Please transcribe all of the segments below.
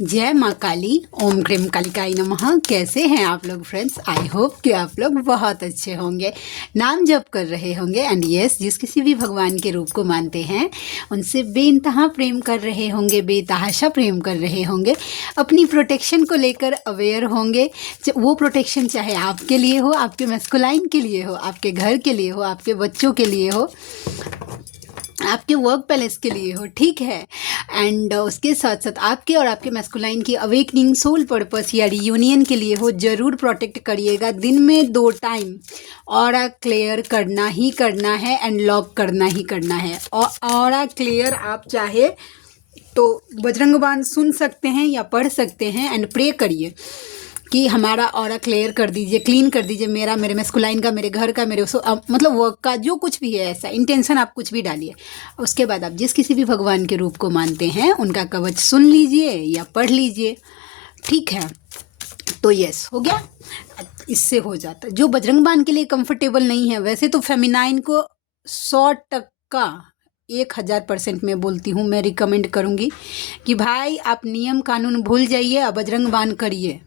जय माँ काली। ओम क्रीम कालिकाई नमः। कैसे हैं आप लोग फ्रेंड्स? आई होप कि आप लोग बहुत अच्छे होंगे, नाम जप कर रहे होंगे एंड यस, जिस किसी भी भगवान के रूप को मानते हैं उनसे बेइंतहा प्रेम कर रहे होंगे, बेतहाशा प्रेम कर रहे होंगे, अपनी प्रोटेक्शन को लेकर अवेयर होंगे। वो प्रोटेक्शन चाहे आपके लिए हो, आपके मैस्कुलाइन के लिए हो, आपके घर के लिए हो, आपके बच्चों के लिए हो, आपके वर्क पैलेस के लिए हो, ठीक है। एंड उसके साथ साथ आपके और आपके मैस्कुलाइन की अवेकनिंग सोल पर्पस या रियूनियन के लिए हो, ज़रूर प्रोटेक्ट करिएगा। दिन में 2 टाइम ऑरा क्लियर करना ही करना है एंड लॉक करना ही करना है। और ऑरा क्लियर आप चाहे तो बजरंग बाण सुन सकते हैं या पढ़ सकते हैं एंड प्रे करिए कि हमारा ऑरा क्लियर कर दीजिए, क्लीन कर दीजिए, मेरे मैस्कुलाइन का, मेरे घर का, मेरे मतलब वर्क का, जो कुछ भी है ऐसा इंटेंशन आप कुछ भी डालिए। उसके बाद आप जिस किसी भी भगवान के रूप को मानते हैं उनका कवच सुन लीजिए या पढ़ लीजिए, ठीक है। तो यस, हो गया, इससे हो जाता है। जो बजरंग बाण के लिए कंफर्टेबल नहीं है, वैसे तो फेमिनाइन को 100% 1000% मैं बोलती हूँ, मैं रिकमेंड करूँगी कि भाई आप नियम कानून भूल जाइए और बजरंग बाण करिए,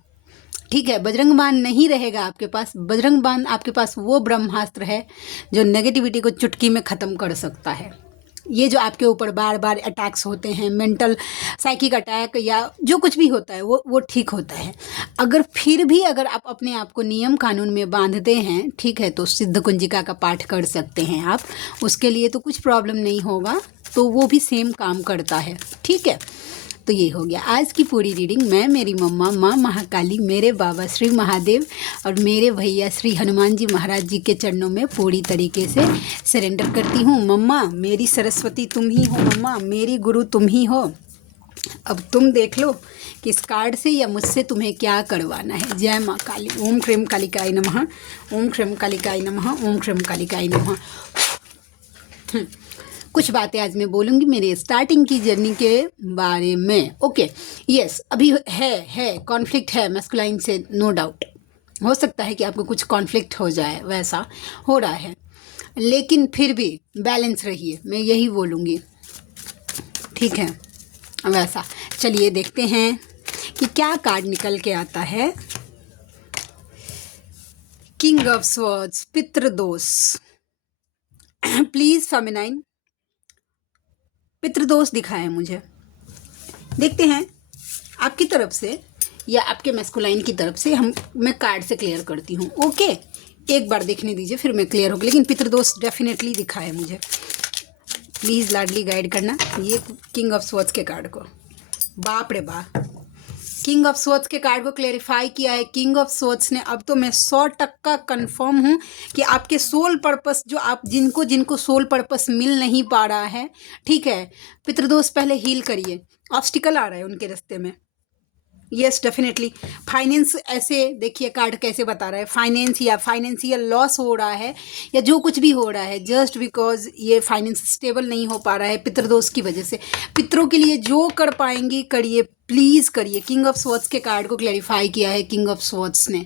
ठीक है। बजरंग बाण नहीं रहेगा आपके पास, बजरंग बाण आपके पास वो ब्रह्मास्त्र है जो नेगेटिविटी को चुटकी में ख़त्म कर सकता है। ये जो आपके ऊपर बार बार अटैक्स होते हैं, मेंटल साइकिक अटैक या जो कुछ भी होता है वो ठीक होता है। अगर फिर भी अगर आप अपने आप को नियम कानून में बांधते हैं, ठीक है, तो सिद्ध कुंजिका का पाठ कर सकते हैं आप, उसके लिए तो कुछ प्रॉब्लम नहीं होगा, तो वो भी सेम काम करता है, ठीक है। तो ये हो गया आज की पूरी रीडिंग। मैं, मेरी मम्मा माँ महाकाली, मेरे बाबा श्री महादेव और मेरे भैया श्री हनुमान जी महाराज जी के चरणों में पूरी तरीके से सरेंडर करती हूँ। मम्मा मेरी सरस्वती तुम ही हो, मम्मा मेरी गुरु तुम ही हो। अब तुम देख लो कि इस कार्ड से या मुझसे तुम्हें क्या करवाना है। जय माँ काली। ओम क्रीम कालिकाई नमः। ओम क्रीम कालिकाई नमः। ओम क्रीम कालिकाई नमः। कुछ बातें आज मैं बोलूँगी मेरे स्टार्टिंग की जर्नी के बारे में। ओके, यस, अभी है कॉन्फ्लिक्ट है मैस्कुलाइन से, नो डाउट। हो सकता है कि आपको कुछ कॉन्फ्लिक्ट हो जाए, वैसा हो रहा है, लेकिन फिर भी बैलेंस रहिए, मैं यही बोलूँगी, ठीक है। वैसा चलिए देखते हैं कि क्या कार्ड निकल के आता है। किंग ऑफ स्वॉर्ड्स, पितृदोष। प्लीज़ फेमिनाइन पितृदोष दिखा है मुझे। देखते हैं आपकी तरफ से या आपके मैस्कुलाइन की तरफ से। मैं कार्ड से क्लियर करती हूँ, ओके। एक बार देखने दीजिए फिर मैं क्लियर होगी, लेकिन पितृदोष डेफिनेटली दिखा है मुझे। प्लीज़ लाडली गाइड करना ये किंग ऑफ स्वॉर्ड्स के कार्ड को। बाप रे बाप, किंग ऑफ स्वॉर्ड्स के कार्ड को क्लेरिफाई किया है किंग ऑफ स्वॉर्ड्स ने। अब तो मैं 100% कन्फर्म हूँ कि आपके सोल पर्पस, जो आप जिनको सोल पर्पस मिल नहीं पा रहा है, ठीक है, पितृदोष पहले हील करिए। ऑब्स्टिकल आ रहा है उनके रास्ते में, यस डेफिनेटली। फाइनेंस, ऐसे देखिए कार्ड कैसे बता रहा है, फाइनेंस या फाइनेंशियल लॉस हो रहा है या जो कुछ भी हो रहा है, जस्ट बिकॉज ये फाइनेंस स्टेबल नहीं हो पा रहा है पितृदोष की वजह से। पितरों के लिए जो कर पाएंगी करिए, प्लीज़ करिए। किंग ऑफ स्वॉर्ड्स के कार्ड को क्लैरिफाई किया है किंग ऑफ स्वॉर्ड्स ने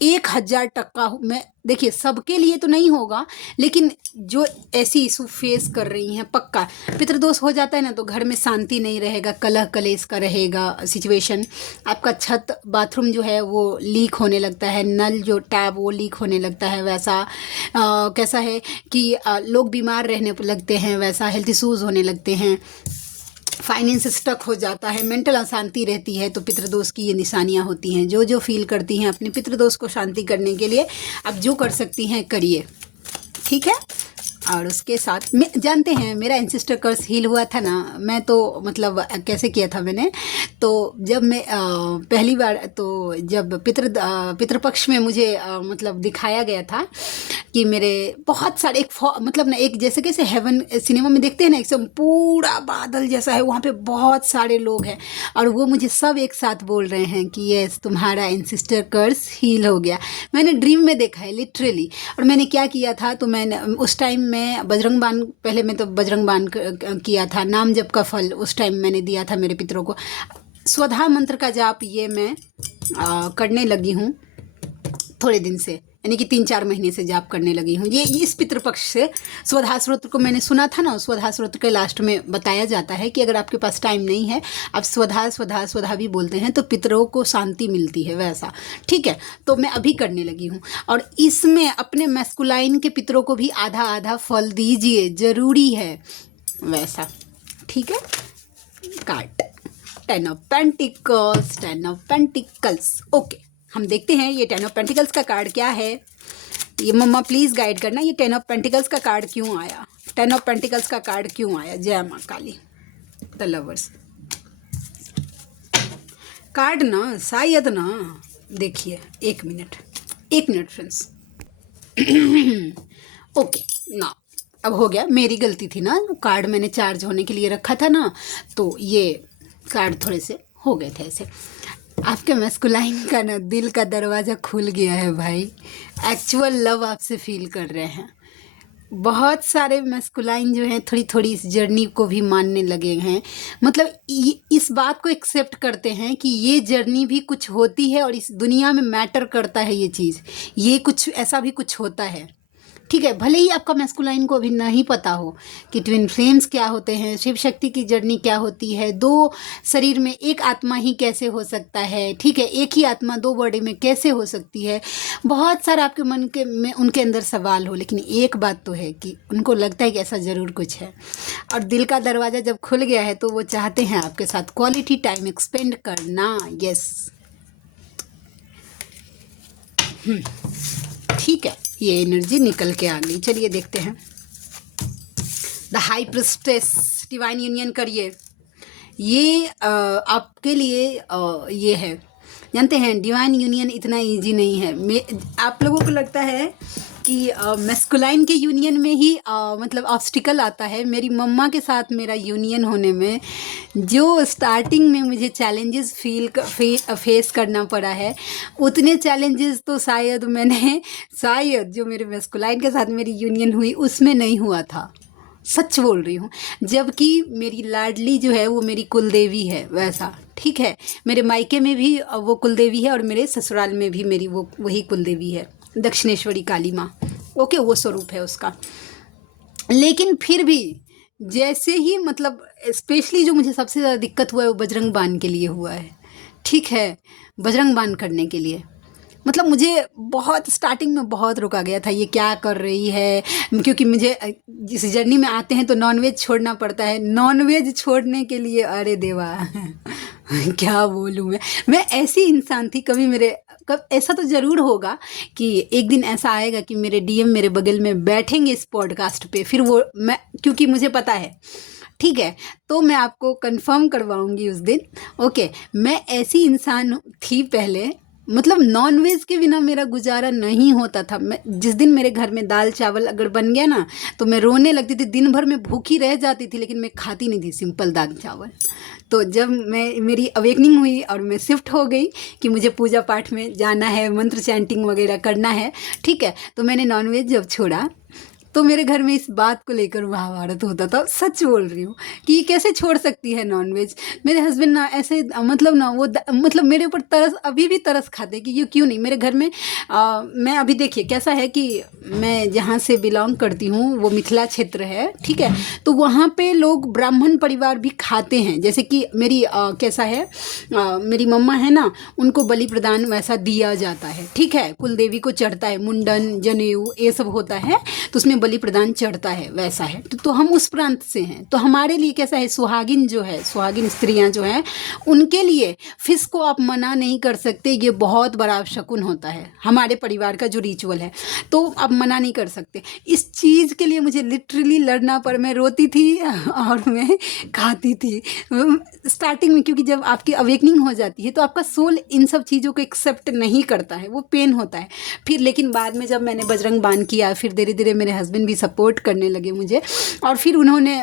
1000%। मैं देखिए सबके लिए तो नहीं होगा, लेकिन जो ऐसी इशू फेस कर रही हैं, पक्का पितृदोष हो जाता है ना तो घर में शांति नहीं रहेगा, कलह कलेश का रहेगा सिचुएशन। आपका छत बाथरूम जो है वो लीक होने लगता है, नल जो टैप वो लीक होने लगता है, वैसा कैसा है कि लोग बीमार रहने लगते हैं, वैसा हेल्थ इशूज़ होने लगते हैं, फाइनेंस स्टक हो जाता है, मेंटल अशांति रहती है। तो पितृदोष की ये निशानियां होती हैं। जो फील करती हैं अपने पितृदोष को शांति करने के लिए आप जो कर सकती हैं करिए, ठीक है। और उसके साथ में जानते हैं मेरा एंसेस्टर कर्स हील हुआ था ना, मैं तो मतलब कैसे किया था मैंने, तो जब मैं पहली बार, तो जब पितृपक्ष में मुझे मतलब दिखाया गया था कि मेरे बहुत सारे मतलब ना, एक जैसे कैसे हेवन सिनेमा में देखते हैं ना, एकदम पूरा बादल जैसा है, वहाँ पे बहुत सारे लोग हैं और वो मुझे सब एक साथ बोल रहे हैं कि यस तुम्हारा एंसेस्टर कर्स हील हो गया। मैंने ड्रीम में देखा है लिटरली। और मैंने क्या किया था, तो मैंने उस टाइम मैं बजरंग बाण, पहले मैं तो बजरंग बाण किया था, नाम जप का फल उस टाइम मैंने दिया था मेरे पितरों को। स्वधा मंत्र का जाप ये मैं करने लगी हूँ थोड़े दिन से, यानी कि 3-4 महीने से जाप करने लगी हूँ। ये इस पितृपक्ष से स्वधा स्त्रोत्र को मैंने सुना था ना, स्वधा स्त्रोत्र के लास्ट में बताया जाता है कि अगर आपके पास टाइम नहीं है, आप स्वधा स्वधा स्वधा भी बोलते हैं तो पितरों को शांति मिलती है, वैसा। ठीक है, तो मैं अभी करने लगी हूँ। और इसमें अपने मैस्कुलाइन के पितरों को भी आधा आधा फल दीजिए, ज़रूरी है, वैसा। ठीक है, card 10 of pentacles, 10 of pentacles. Okay, हम देखते हैं ये 10 ऑफ पेंटिकल्स का कार्ड क्या है। ये मम्मा प्लीज़ गाइड करना, ये 10 ऑफ पेंटिकल्स का कार्ड क्यों आया, 10 ऑफ पेंटिकल्स का कार्ड क्यों आया। जय माँ काली। द लवर्स कार्ड ना, शायद ना, देखिए 1 मिनट, 1 मिनट फ्रेंड्स। ओके ना, अब हो गया, मेरी गलती थी ना, कार्ड मैंने चार्ज होने के लिए रखा था ना, तो ये कार्ड थोड़े से हो गए थे ऐसे। आपके मैस्कुलाइन का ना दिल का दरवाज़ा खुल गया है भाई, एक्चुअल लव आपसे फील कर रहे हैं। बहुत सारे मैस्कुलाइन जो हैं थोड़ी थोड़ी इस जर्नी को भी मानने लगे हैं, मतलब इस बात को एक्सेप्ट करते हैं कि ये जर्नी भी कुछ होती है और इस दुनिया में मैटर करता है ये चीज़, ये कुछ ऐसा भी कुछ होता है। ठीक है, भले ही आपका मैस्कुलाइन को अभी नहीं पता हो कि ट्विन फ्लेम्स क्या होते हैं, शिव शक्ति की जर्नी क्या होती है, 2 शरीर में एक आत्मा ही कैसे हो सकता है। ठीक है, एक ही आत्मा 2 बॉडी में कैसे हो सकती है, बहुत सारा आपके मन के में उनके अंदर सवाल हो, लेकिन एक बात तो है कि उनको लगता है कि ऐसा ज़रूर कुछ है। और दिल का दरवाज़ा जब खुल गया है तो वो चाहते हैं आपके साथ क्वालिटी टाइम एक्सपेंड करना। यस, ठीक है, ये एनर्जी निकल के आ गई। चलिए देखते हैं। The high priestess, divine union करिए। ये आपके लिए ये है, जानते हैं डिवाइन यूनियन इतना इजी नहीं है। आप लोगों को लगता है कि मैस्कुलाइन के यूनियन में ही मतलब ऑब्स्टिकल आता है। मेरी मम्मा के साथ मेरा यूनियन होने में जो स्टार्टिंग में मुझे चैलेंजेस फेस करना पड़ा है, उतने चैलेंजेस तो शायद जो मेरे मैस्कुलाइन के साथ मेरी यूनियन हुई उसमें नहीं हुआ था, सच बोल रही हूँ। जबकि मेरी लाडली जो है वो मेरी कुलदेवी है, वैसा। ठीक है, मेरे मायके में भी वो कुलदेवी है और मेरे ससुराल में भी मेरी वही कुलदेवी है, दक्षिणेश्वरी काली माँ। ओके, वो स्वरूप है उसका। लेकिन फिर भी जैसे ही मतलब स्पेशली जो मुझे सबसे ज़्यादा दिक्कत हुआ है वो बजरंग बाण के लिए हुआ है। ठीक है, बजरंग बाण करने के लिए मतलब मुझे बहुत स्टार्टिंग में बहुत रोका गया था, ये क्या कर रही है, क्योंकि मुझे जिस जर्नी में आते हैं तो नॉनवेज छोड़ना पड़ता है। नॉनवेज छोड़ने के लिए अरे देवा क्या बोलूँ मैं ऐसी इंसान थी। कब ऐसा तो ज़रूर होगा कि एक दिन ऐसा आएगा कि मेरे डीएम मेरे बगल में बैठेंगे इस पॉडकास्ट पे, फिर वो मैं, क्योंकि मुझे पता है, ठीक है, तो मैं आपको कंफर्म करवाऊंगी उस दिन। ओके, मैं ऐसी इंसान थी पहले, मतलब नॉनवेज के बिना मेरा गुजारा नहीं होता था। मैं जिस दिन मेरे घर में दाल चावल अगर बन गया ना तो मैं रोने लगती थी, दिन भर में भूखी रह जाती थी, लेकिन मैं खाती नहीं थी सिंपल दाल चावल। तो जब मेरी अवेकनिंग हुई और मैं शिफ्ट हो गई कि मुझे पूजा पाठ में जाना है, मंत्र चैंटिंग वगैरह करना है, ठीक है, तो मैंने नॉनवेज जब छोड़ा तो मेरे घर में इस बात को लेकर महाभारत होता था। सच बोल रही हूँ कि ये कैसे छोड़ सकती है नॉनवेज। मेरे हस्बैंड ना ऐसे मतलब ना वो मतलब मेरे ऊपर अभी भी तरस खाते कि ये क्यों नहीं मेरे घर में। मैं अभी देखिए कैसा है कि मैं जहाँ से बिलोंग करती हूँ वो मिथिला क्षेत्र है, ठीक है, तो वहाँ पे लोग ब्राह्मण परिवार भी खाते हैं। जैसे कि मेरी कैसा है, मेरी मम्मा है ना, उनको बलि प्रदान वैसा दिया जाता है, ठीक है, कुलदेवी को चढ़ता है, मुंडन जनेऊ ये सब होता है, तो उसमें बलि प्रदान चढ़ता है, वैसा है। तो हम उस प्रांत से हैं, तो हमारे लिए कैसा है, सुहागिन जो है, सुहागिन स्त्रियां जो हैं, उनके लिए फिश को आप मना नहीं कर सकते। ये बहुत बड़ा शकुन होता है, हमारे परिवार का जो रिचुअल है, तो आप मना नहीं कर सकते। इस चीज़ के लिए मुझे लिटरली लड़ना पर मैं रोती थी और मैं खाती थी स्टार्टिंग में, क्योंकि जब आपकी अवेकनिंग हो जाती है तो आपका सोल इन सब चीज़ों को एक्सेप्ट नहीं करता है, वो पेन होता है। फिर लेकिन बाद में जब मैंने बजरंग बाण किया, फिर धीरे धीरे मेरे हस्बैंड भी सपोर्ट करने लगे मुझे, और फिर उन्होंने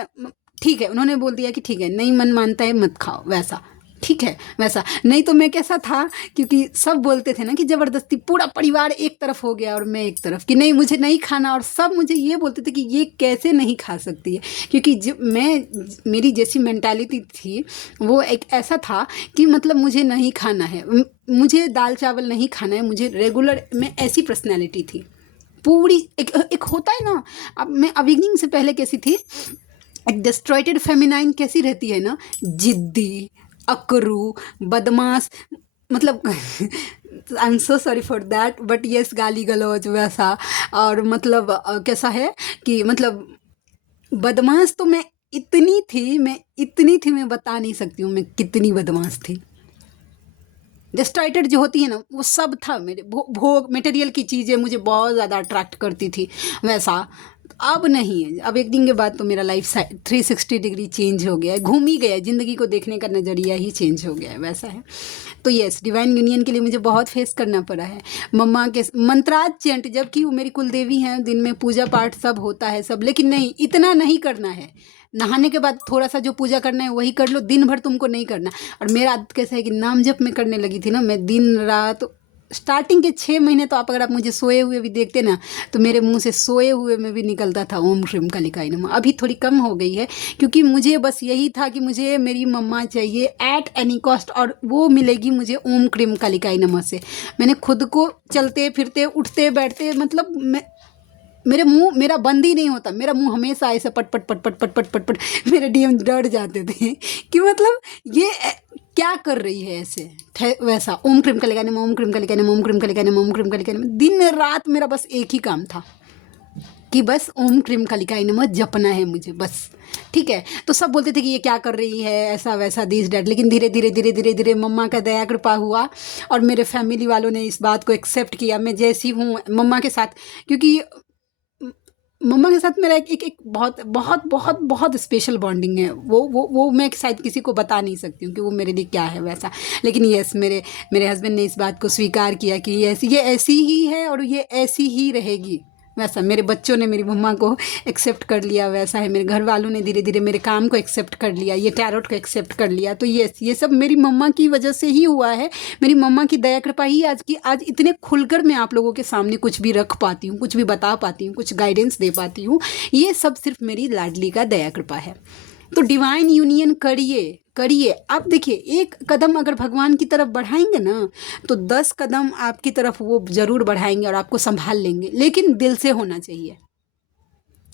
ठीक है, उन्होंने बोल दिया कि ठीक है, नहीं मन मानता है मत खाओ, वैसा। ठीक है वैसा। नहीं तो मैं कैसा था, क्योंकि सब बोलते थे ना कि ज़बरदस्ती पूरा परिवार एक तरफ हो गया और मैं एक तरफ कि नहीं मुझे नहीं खाना, और सब मुझे ये बोलते थे कि ये कैसे नहीं खा सकती है, क्योंकि मेरी जैसी मेंटालिटी थी वो एक ऐसा था कि मतलब मुझे नहीं खाना है, मुझे दाल चावल नहीं खाना है, मुझे रेगुलर में ऐसी पर्सनैलिटी थी पूरी। एक होता है ना, अब मैं अवेकनिंग से पहले कैसी थी, एक डिस्ट्रॉयटेड फेमिनाइन कैसी रहती है ना, जिद्दी, अकरू, बदमाश, मतलब I am so sorry for that but yes, गाली गलौज वैसा। और मतलब कैसा है कि मतलब बदमाश तो मैं इतनी थी, मैं बता नहीं सकती हूँ मैं कितनी बदमाश थी। डिस्ट्रॉयटेड जो होती है ना, वो सब था मेरे। भोग मटेरियल की चीज़ें मुझे बहुत ज़्यादा अट्रैक्ट करती थी वैसा। अब नहीं है, अब एक दिन के बाद तो मेरा लाइफ 360 डिग्री चेंज हो गया है, घूम ही गया है, ज़िंदगी को देखने का नज़रिया ही चेंज हो गया है वैसा है। तो यस, डिवाइन यूनियन के लिए मुझे बहुत फेस करना पड़ा है। मम्मा के मंत्राज चेंट, जबकि वो मेरी कुलदेवी हैं, दिन में पूजा पाठ सब होता है सब, लेकिन नहीं, इतना नहीं करना है। नहाने के बाद थोड़ा सा जो पूजा करना है वही कर लो, दिन भर तुमको नहीं करना। और मेरा आदत कैसा है कि नाम जप में करने लगी थी ना मैं, दिन रात। स्टार्टिंग के 6 महीने तो आप अगर आप मुझे सोए हुए भी देखते ना, तो मेरे मुंह से सोए हुए में भी निकलता था ओम श्रीम कालिकाय नमः। अभी थोड़ी कम हो गई है, क्योंकि मुझे बस यही था कि मुझे मेरी मम्मा चाहिए एट एनी कॉस्ट, और वो मिलेगी मुझे ओम क्रीम कालिकाय नमः से। मैंने खुद को चलते फिरते उठते बैठते, मतलब मेरा बंद ही नहीं होता, मेरा मुंह हमेशा ऐसे पट पट पट पट पट पट पट पट। मेरे डीएम डर जाते थे कि मतलब ये क्या कर रही है ऐसे वैसा। ओम क्रीम कालिकाय नमः, ओम क्रीम कालिकाय नमः, ओम क्रीम कालिकाय नमः, ओम क्रीम कालिकाय नमः। दिन रात मेरा बस एक ही काम था कि बस ओम क्रीम कालिकाय नमः जपना है मुझे बस। ठीक है, तो सब बोलते थे कि ये क्या कर रही है, ऐसा वैसा दिस डैट। लेकिन धीरे धीरे धीरे धीरे धीरे मम्मा का दया कृपा हुआ, और मेरे फैमिली वालों ने इस बात को एक्सेप्ट किया मैं जैसी हूँ मम्मा के साथ। क्योंकि मम्मा के साथ मेरा एक बहुत बहुत बहुत बहुत स्पेशल बॉन्डिंग है। वो मैं शायद किसी को बता नहीं सकती हूँ कि वो मेरे लिए क्या है वैसा। लेकिन यस, मेरे हस्बैंड ने इस बात को स्वीकार किया कि ये ऐसी ही है और ये ऐसी ही रहेगी वैसा। मेरे बच्चों ने मेरी मम्मा को एक्सेप्ट कर लिया वैसा है। मेरे घर वालों ने धीरे धीरे मेरे काम को एक्सेप्ट कर लिया, ये टैरोट को एक्सेप्ट कर लिया। तो ये सब मेरी मम्मा की वजह से ही हुआ है। मेरी मम्मा की दया कृपा ही आज इतने खुलकर मैं आप लोगों के सामने कुछ भी रख पाती हूँ, कुछ भी बता पाती हूँ, कुछ गाइडेंस दे पाती हूँ। ये सब सिर्फ मेरी लाडली का दया कृपा है। तो डिवाइन यूनियन करिए। आप देखिए, एक कदम अगर भगवान की तरफ बढ़ाएंगे ना, तो 10 कदम आपकी तरफ वो ज़रूर बढ़ाएंगे और आपको संभाल लेंगे, लेकिन दिल से होना चाहिए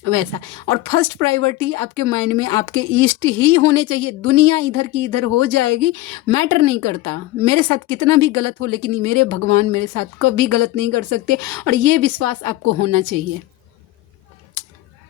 वैसा। और फर्स्ट प्रायोरिटी आपके माइंड में आपके ईस्ट ही होने चाहिए। दुनिया इधर की इधर हो जाएगी, मैटर नहीं करता मेरे साथ कितना भी गलत हो, लेकिन मेरे भगवान मेरे साथ कभी गलत नहीं कर सकते, और ये विश्वास आपको होना चाहिए।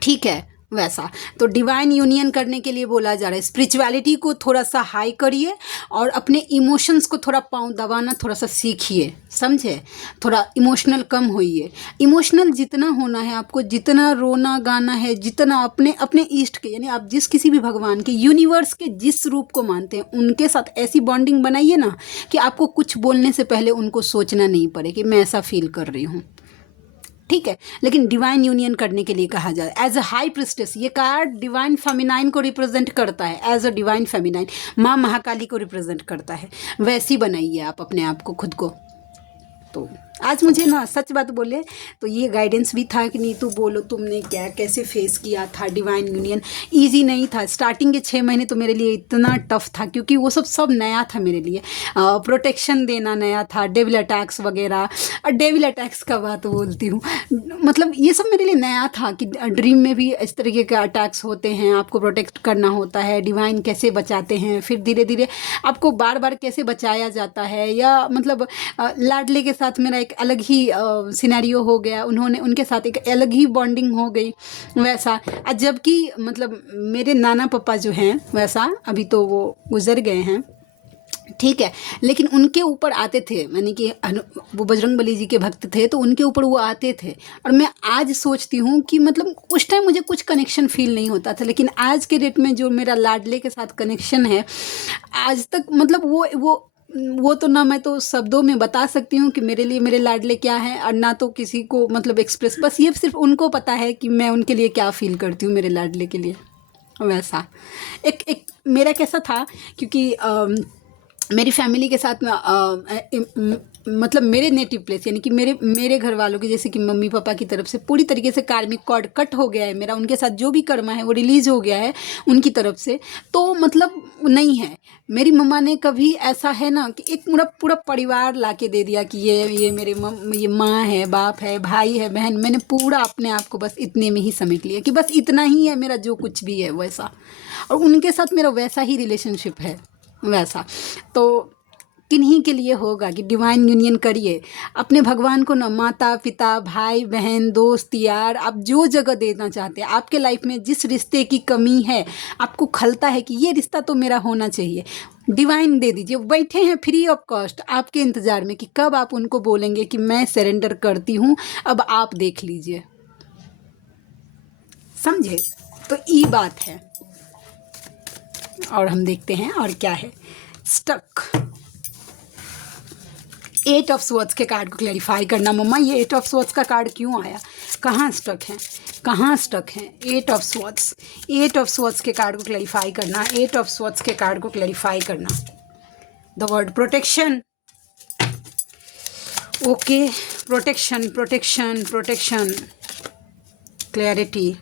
ठीक है वैसा। तो डिवाइन यूनियन करने के लिए बोला जा रहा है, स्पिरिचुअलिटी को थोड़ा सा हाई करिए और अपने इमोशंस को थोड़ा पाँव दबाना थोड़ा सा सीखिए, समझे। थोड़ा इमोशनल कम होइए। इमोशनल जितना होना है आपको, जितना रोना गाना है, जितना अपने इष्ट के, यानी आप जिस किसी भी भगवान के, यूनिवर्स के जिस रूप को मानते हैं, उनके साथ ऐसी बॉन्डिंग बनाइए ना कि आपको कुछ बोलने से पहले उनको सोचना नहीं पड़े कि मैं ऐसा फील कर रही हूँ। ठीक है, लेकिन डिवाइन यूनियन करने के लिए कहा जाए एज अ हाई प्रिस्टेस। ये कार्ड डिवाइन फेमिनाइन को रिप्रेजेंट करता है, एज अ डिवाइन फेमिनाइन माँ महाकाली को रिप्रेजेंट करता है। वैसी बनाइए आप अपने आप को, खुद को। तो आज मुझे ना सच बात बोले तो ये गाइडेंस भी था कि नीतू बोलो तुमने क्या कैसे फेस किया था डिवाइन यूनियन। इजी नहीं था, स्टार्टिंग के 6 महीने तो मेरे लिए इतना टफ था, क्योंकि वो सब नया था मेरे लिए। प्रोटेक्शन देना नया था, डेविल अटैक्स वगैरह। और डेविल अटैक्स का बात बोलती हूँ, मतलब ये सब मेरे लिए नया था कि ड्रीम में भी इस तरीके के अटैक्स होते हैं, आपको प्रोटेक्ट करना होता है, डिवाइन कैसे बचाते हैं, फिर धीरे धीरे आपको बार बार कैसे बचाया जाता है। या मतलब लाडले के साथ मेरा एक अलग ही सिनेरियो हो गया, उनके साथ एक अलग ही बॉन्डिंग हो गई वैसा। जबकि मतलब मेरे नाना पापा जो हैं वैसा, अभी तो वो गुजर गए हैं, ठीक है, लेकिन उनके ऊपर आते थे, यानी कि वो बजरंगबली जी के भक्त थे, तो उनके ऊपर वो आते थे। और मैं आज सोचती हूँ कि मतलब उस टाइम मुझे कुछ कनेक्शन फील नहीं होता था, लेकिन आज के डेट में जो मेरा लाडले के साथ कनेक्शन है आज तक, मतलब वो तो ना मैं तो शब्दों में बता सकती हूँ कि मेरे लिए मेरे लाडले क्या हैं, और ना तो किसी को मतलब एक्सप्रेस, बस ये सिर्फ उनको पता है कि मैं उनके लिए क्या फील करती हूँ, मेरे लाडले के लिए वैसा। एक मेरा कैसा था, क्योंकि मेरी फैमिली के साथ में मतलब मेरे नेटिव प्लेस यानी कि मेरे घर वालों की, जैसे कि मम्मी पापा की तरफ से पूरी तरीके से कार्मिक कॉर्ड कट हो गया है मेरा, उनके साथ जो भी कर्मा है वो रिलीज हो गया है उनकी तरफ से। तो मतलब नहीं है, मेरी मम्मा ने कभी ऐसा है ना कि एक पूरा पूरा परिवार ला के दे दिया कि ये मेरे ये माँ है, बाप है, भाई है, बहन। मैंने पूरा अपने आप को बस इतने में ही समेट लिया कि बस इतना ही है मेरा, जो कुछ भी है वैसा। और उनके साथ मेरा वैसा ही रिलेशनशिप है वैसा। तो किन्हीं के लिए होगा कि डिवाइन यूनियन करिए अपने भगवान को ना, माता पिता, भाई बहन, दोस्त यार, आप जो जगह देना चाहते हैं आपके लाइफ में, जिस रिश्ते की कमी है, आपको खलता है कि ये रिश्ता तो मेरा होना चाहिए, डिवाइन दे दीजिए। बैठे हैं फ्री ऑफ कॉस्ट आपके इंतज़ार में कि कब आप उनको बोलेंगे कि मैं सरेंडर करती हूँ, अब आप देख लीजिए। समझे? तो ये बात है। और हम देखते हैं और क्या है। स्टक, 8 ऑफ स्वॉर्ड्स के कार्ड को क्लैरिफाई करना। मम्मा ये 8 ऑफ स्वॉर्ड्स का कार्ड क्यों आया, कहाँ स्टक है, कहाँ स्टक है? 8 ऑफ स्वॉर्ड्स, 8 ऑफ स्वॉर्ड्स के कार्ड को क्लैरिफाई करना, 8 ऑफ स्वॉर्ड्स के कार्ड को क्लैरिफाई करना। The word protection, okay, protection protection protection, clarity.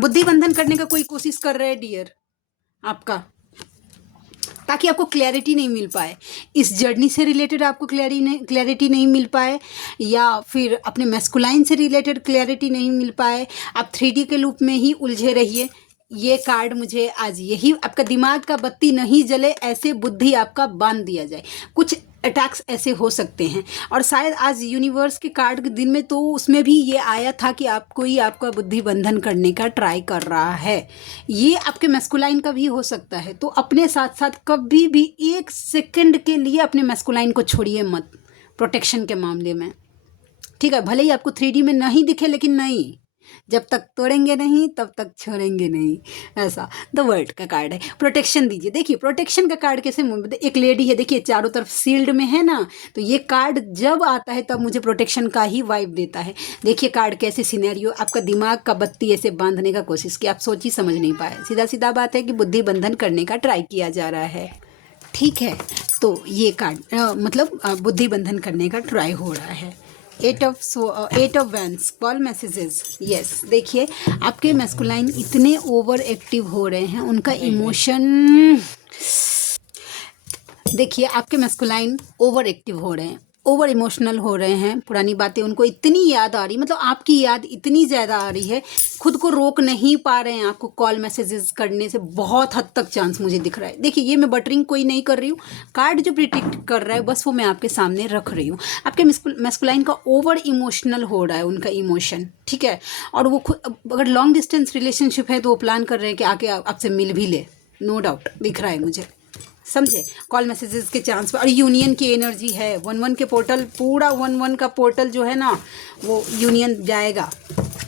बुद्धि बंधन करने का कोई कोशिश कर रहे हैं डियर आपका, ताकि आपको क्लैरिटी नहीं मिल पाए, इस जर्नी से रिलेटेड आपको क्लैरिटी नहीं मिल पाए, या फिर अपने मैस्कुलाइन से रिलेटेड क्लैरिटी नहीं मिल पाए, आप 3D के लूप में ही उलझे रहिए। ये कार्ड मुझे आज यही, आपका दिमाग का बत्ती नहीं जले, ऐसे बुद्धि आपका बांध दिया जाए। कुछ अटैक्स ऐसे हो सकते हैं, और शायद आज यूनिवर्स के कार्ड के दिन में तो उसमें भी ये आया था कि आपको ही आपका बुद्धि बंधन करने का ट्राई कर रहा है। ये आपके मैस्कुलाइन का भी हो सकता है। तो अपने साथ साथ कभी भी 1 सेकंड के लिए अपने मैस्कुलाइन को छोड़िए मत प्रोटेक्शन के मामले में, ठीक है? भले ही आपको 3D में नहीं दिखे, लेकिन नहीं, जब तक तोड़ेंगे नहीं तब तक छोड़ेंगे नहीं, ऐसा द वर्ल्ड का कार्ड है। प्रोटेक्शन दीजिए। देखिए प्रोटेक्शन का कार्ड कैसे, एक लेडी है, देखिए चारों तरफ सील्ड में है ना, तो ये कार्ड जब आता है तब मुझे प्रोटेक्शन का ही वाइब देता है। देखिए कार्ड कैसे सिनेरियो, आपका दिमाग का बत्ती ऐसे बांधने का कोशिश की, आप सोच ही समझ नहीं पाए। सीधा सीधा बात है कि बुद्धि बंधन करने का ट्राई किया जा रहा है, ठीक है? तो ये कार्ड मतलब बुद्धि बंधन करने का ट्राई हो रहा है। 8 of vents, call messages, yes. देखिए आपके मैस्कुलाइन इतने ओवर एक्टिव हो रहे हैं, उनका इमोशन, देखिए आपके मैस्कुलाइन ओवर एक्टिव हो रहे हैं, ओवर इमोशनल हो रहे हैं। पुरानी बातें उनको इतनी याद आ रही, मतलब आपकी याद इतनी ज़्यादा आ रही है, खुद को रोक नहीं पा रहे हैं आपको कॉल मैसेजेस करने से। बहुत हद तक चांस मुझे दिख रहा है। देखिए ये मैं बटरिंग कोई नहीं कर रही हूँ, कार्ड जो प्रिडिक्ट कर रहा है बस वो मैं आपके सामने रख रही हूँ। आपके मैस्कुलाइन का ओवर इमोशनल हो रहा है उनका इमोशन, ठीक है? और वो खुद, अगर लॉन्ग डिस्टेंस रिलेशनशिप है तो वो प्लान कर रहे हैं कि आके आपसे मिल भी ले, नो डाउट दिख रहा है मुझे, समझे? कॉल मैसेजेस के चांस पर, और यूनियन की एनर्जी है। 1-1 के पोर्टल, पूरा 1-1 का पोर्टल जो है ना वो यूनियन जाएगा,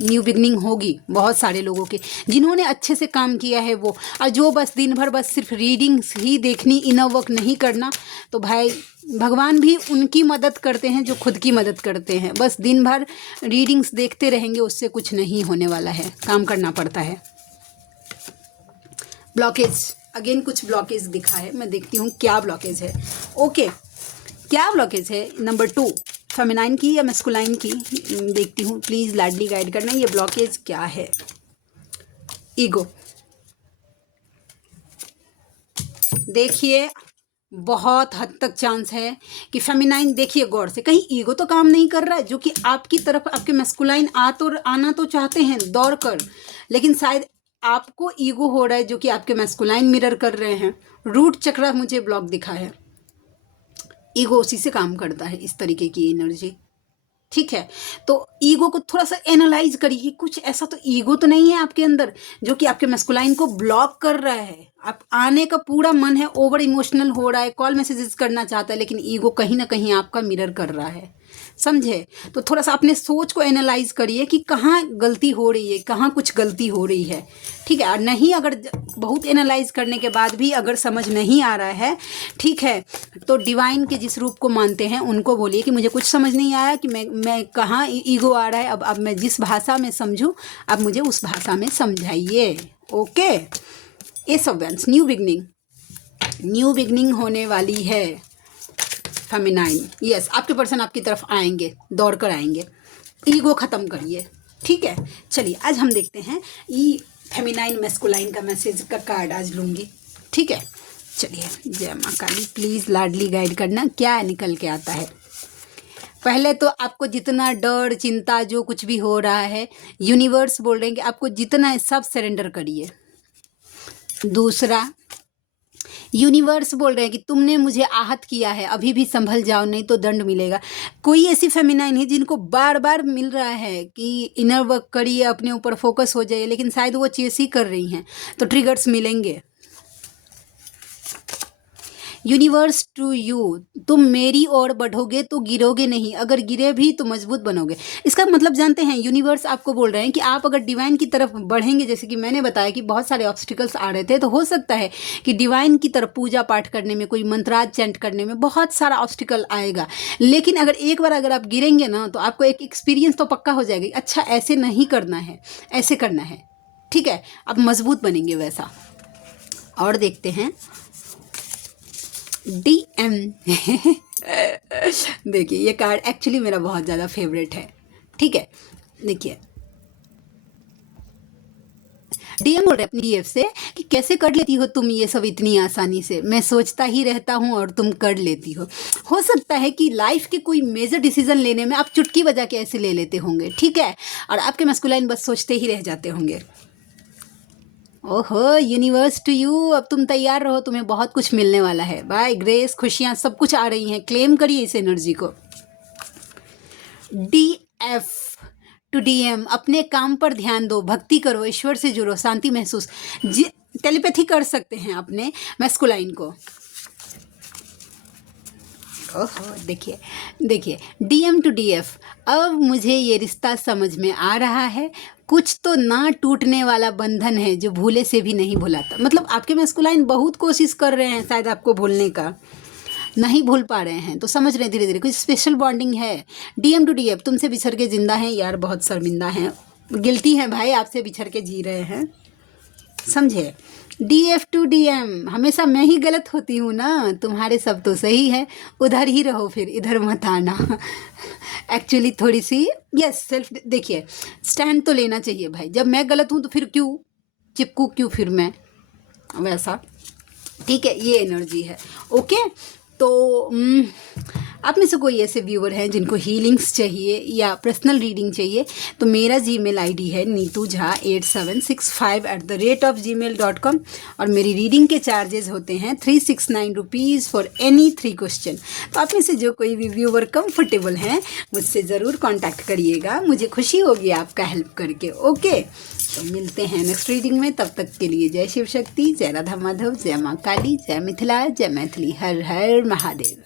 न्यू बिगनिंग होगी बहुत सारे लोगों के, जिन्होंने अच्छे से काम किया है वो। और जो बस दिन भर बस सिर्फ रीडिंग्स ही देखनी, इनर वर्क नहीं करना, तो भाई भगवान भी उनकी मदद करते हैं जो खुद की मदद करते हैं। बस दिन भर रीडिंग्स देखते रहेंगे, उससे कुछ नहीं होने वाला है, काम करना पड़ता है। ब्लॉकेज, अगेन कुछ ब्लॉकेज दिखा है, मैं देखती हूँ क्या ब्लॉकेज है। ओके, क्या ब्लॉकेज है? नंबर 2, फेमिनाइन की या मैस्कुलाइन की, देखती हूँ, प्लीज़ लाडली गाइड करना। ये ब्लॉकेज क्या है? ईगो। देखिए बहुत हद तक चांस है कि फेमिनाइन, देखिए गौर से, कहीं ईगो तो काम नहीं कर रहा है, जो कि आपकी तरफ आपके मैस्कुलाइन आना तो चाहते हैं दौड़ कर, लेकिन शायद आपको ईगो हो रहा है जो कि आपके मैस्कुलाइन मिरर कर रहे हैं। रूट चक्र मुझे ब्लॉक दिखा है, ईगो उसी से काम करता है, इस तरीके की एनर्जी, ठीक है? तो ईगो को थोड़ा सा एनालाइज करिए, कुछ ऐसा तो ईगो तो नहीं है आपके अंदर जो कि आपके मैस्कुलाइन को ब्लॉक कर रहा है। आप आने का पूरा मन है, ओवर इमोशनल हो रहा है, कॉल मैसेजेस करना चाहता है, लेकिन ईगो कहीं ना कहीं आपका मिरर कर रहा है, समझे? तो थोड़ा सा अपने सोच को एनालाइज करिए कि कहाँ गलती हो रही है, कहाँ कुछ गलती हो रही है, ठीक है? और नहीं, अगर बहुत एनालाइज करने के बाद भी अगर समझ नहीं आ रहा है, ठीक है, तो डिवाइन के जिस रूप को मानते हैं उनको बोलिए कि मुझे कुछ समझ नहीं आया कि मैं कहाँ ईगो आ रहा है, अब मैं जिस भाषा में समझूं अब मुझे उस भाषा में समझाइए। Okay, S of wands, new beginning, new beginning होने वाली है। फेमिनाइन, यस, आपके पर्सन आपकी तरफ आएंगे, दौड़ कर आएंगे। ईगो ख़त्म करिए, ठीक है। चलिए आज हम देखते हैं ये फेमिनाइन मैस्कुलाइन का मैसेज का कार्ड आज लूँगी, ठीक है। चलिए जय माँ काली, प्लीज़ लाडली गाइड करना क्या निकल के आता है। पहले तो आपको जितना डर चिंता जो कुछ भी हो रहा है, यूनिवर्स बोल रहे हैं कि आपको जितना है सब सरेंडर करिए। दूसरा, यूनिवर्स बोल रहे हैं कि तुमने मुझे आहत किया है, अभी भी संभल जाओ नहीं तो दंड मिलेगा। कोई ऐसी फेमिनाइन है जिनको बार बार मिल रहा है कि इनर वर्क करिए, अपने ऊपर फोकस हो जाइए, लेकिन शायद वो चेस ही कर रही हैं, तो ट्रिगर्स मिलेंगे। यूनिवर्स टू यू, तुम मेरी ओर बढ़ोगे तो गिरोगे नहीं, अगर गिरे भी तो मजबूत बनोगे। इसका मतलब जानते हैं, यूनिवर्स आपको बोल रहे हैं कि आप अगर डिवाइन की तरफ बढ़ेंगे, जैसे कि मैंने बताया कि बहुत सारे ऑब्स्टिकल्स आ रहे थे, तो हो सकता है कि डिवाइन की तरफ पूजा पाठ करने में, कोई मंत्राज चैंट करने में बहुत सारा ऑब्स्टिकल आएगा, लेकिन अगर एक बार अगर आप गिरेंगे ना तो आपको एक एक्सपीरियंस तो पक्का हो जाएगा, अच्छा ऐसे नहीं करना है, ऐसे करना है, ठीक है। आप मजबूत बनेंगे वैसा। और देखते हैं DM देखिए ये कार्ड एक्चुअली मेरा बहुत ज़्यादा फेवरेट है, ठीक है। देखिए DM बोल रहे अपनी DF से कि कैसे कर लेती हो तुम ये सब इतनी आसानी से, मैं सोचता ही रहता हूँ और तुम कर लेती हो सकता है कि लाइफ के कोई मेजर डिसीजन लेने में आप चुटकी बजा के ऐसे ले लेते होंगे, ठीक है, और आपके मैस्कुलाइन बस सोचते ही रह जाते होंगे। ओहो यूनिवर्स टू यू, अब तुम तैयार रहो, तुम्हें बहुत कुछ मिलने वाला है। बाय ग्रेस, खुशियाँ सब कुछ आ रही हैं, क्लेम करिए इस एनर्जी को। DF टू DM, अपने काम पर ध्यान दो, भक्ति करो, ईश्वर से जुड़ो, शांति महसूस, टेलीपैथी कर सकते हैं अपने मैस्कुलाइन को। ओहो देखिए DM टू DF, अब मुझे ये रिश्ता समझ में आ रहा है, कुछ तो ना टूटने वाला बंधन है जो भूले से भी नहीं भुलाता। मतलब आपके मैस्कुलाइन बहुत कोशिश कर रहे हैं शायद आपको भूलने का, नहीं भूल पा रहे हैं, तो समझ रहे हैं धीरे धीरे कुछ स्पेशल बॉन्डिंग है। DM टू DF, तुमसे बिछड़ के जिंदा हैं यार, बहुत शर्मिंदा हैं, गिल्टी हैं भाई, आपसे बिछड़ के जी रहे हैं, समझे। DF टू DM, हमेशा मैं ही गलत होती हूँ ना, तुम्हारे सब तो सही है, उधर ही रहो फिर इधर मत आना। एक्चुअली थोड़ी सी यस सेल्फ, देखिए स्टैंड तो लेना चाहिए भाई, जब मैं गलत हूँ तो फिर क्यों चिपकू, क्यों फिर मैं वैसा, ठीक है, ये एनर्जी है। ओके, तो आप में से कोई ऐसे व्यूअर हैं जिनको हीलिंग्स चाहिए या पर्सनल रीडिंग चाहिए, तो मेरा Gmail ID है neetujha8765@gmail.com, और मेरी रीडिंग के चार्जेस होते हैं 369 रुपीज़ फॉर एनी 3 क्वेश्चन। तो आप में से जो कोई भी व्यूअर कंफर्टेबल हैं मुझसे ज़रूर कॉन्टैक्ट करिएगा, मुझे खुशी होगी आपका हेल्प करके। ओके, तो मिलते हैं नेक्स्ट रीडिंग में, तब तक के लिए जय शिव शक्ति, जय राधा माधव, जय माँ काली, जय मिथिला, जय मैथिली, हर हर महादेव।